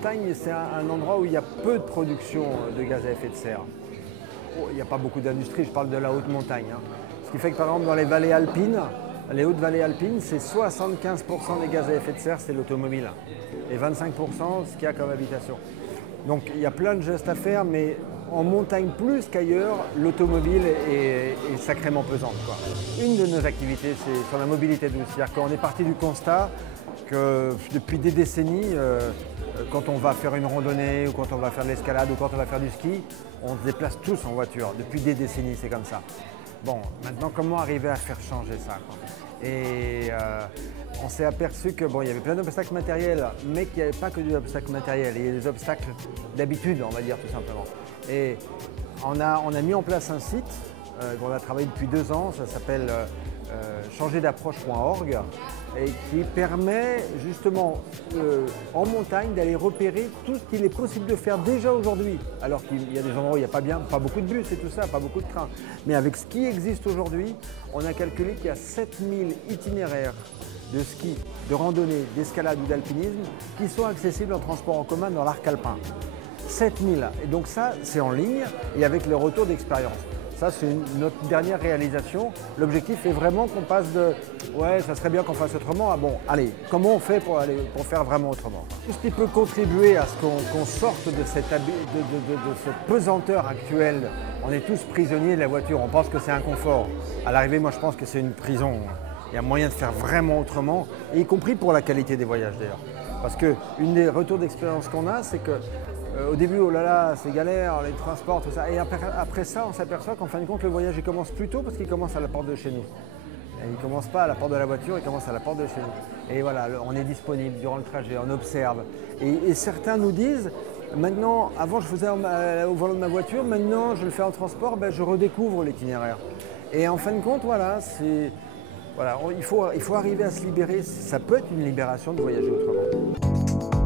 montagne, c'est un endroit où il y a peu de production de gaz à effet de serre. Il n'y a pas beaucoup d'industrie, je parle de la haute montagne. Ce qui fait que par exemple dans les vallées alpines, les hautes vallées alpines, c'est 75% des gaz à effet de serre, c'est l'automobile. Et 25% ce qu'il y a comme habitation. Donc il y a plein de gestes à faire, mais en montagne plus qu'ailleurs, l'automobile est sacrément pesante, quoi. Une de nos activités, c'est sur la mobilité douce. C'est-à-dire qu'on est parti du constat que depuis des décennies, quand on va faire une randonnée ou quand on va faire de l'escalade ou quand on va faire du ski, on se déplace tous en voiture. Depuis des décennies, c'est comme ça. Bon, maintenant, comment arriver à faire changer ça, quoi? Et on s'est aperçu que bon, il y avait plein d'obstacles matériels, mais qu'il n'y avait pas que des obstacles matériels. Il y a des obstacles d'habitude, on va dire tout simplement. Et on a mis en place un site qu'on a travaillé depuis 2 ans, ça s'appelle changerdapproche.org, et qui permet justement en montagne d'aller repérer tout ce qu'il est possible de faire déjà aujourd'hui. Alors qu'il y a des endroits où il n'y a pas beaucoup de bus et tout ça, pas beaucoup de trains. Mais avec ce qui existe aujourd'hui, on a calculé qu'il y a 7000 itinéraires de ski, de randonnée, d'escalade ou d'alpinisme qui sont accessibles en transport en commun dans l'arc alpin. 7000. Et donc ça, c'est en ligne et avec le retour d'expérience. Ça, c'est notre dernière réalisation. L'objectif est vraiment qu'on passe de « ouais, ça serait bien qu'on fasse autrement » à « bon, allez, comment on fait pour faire vraiment autrement ?» Tout ce qui peut contribuer à ce qu'on sorte de cette pesanteur actuelle. On est tous prisonniers de la voiture, on pense que c'est un confort. À l'arrivée, moi, je pense que c'est une prison. Il y a moyen de faire vraiment autrement, et y compris pour la qualité des voyages d'ailleurs. Parce qu'une des retours d'expérience qu'on a, c'est que au début, oh là là, c'est galère, les transports, tout ça. Et après ça, on s'aperçoit qu'en fin de compte, le voyage il commence plus tôt parce qu'il commence à la porte de chez nous. Et il ne commence pas à la porte de la voiture, il commence à la porte de chez nous. Et voilà, on est disponible durant le trajet, on observe. Et certains nous disent, maintenant, avant je faisais au volant de ma voiture, maintenant je le fais en transport, ben, je redécouvre l'itinéraire. Et en fin de compte, voilà, il faut arriver à se libérer. Ça peut être une libération de voyager autrement.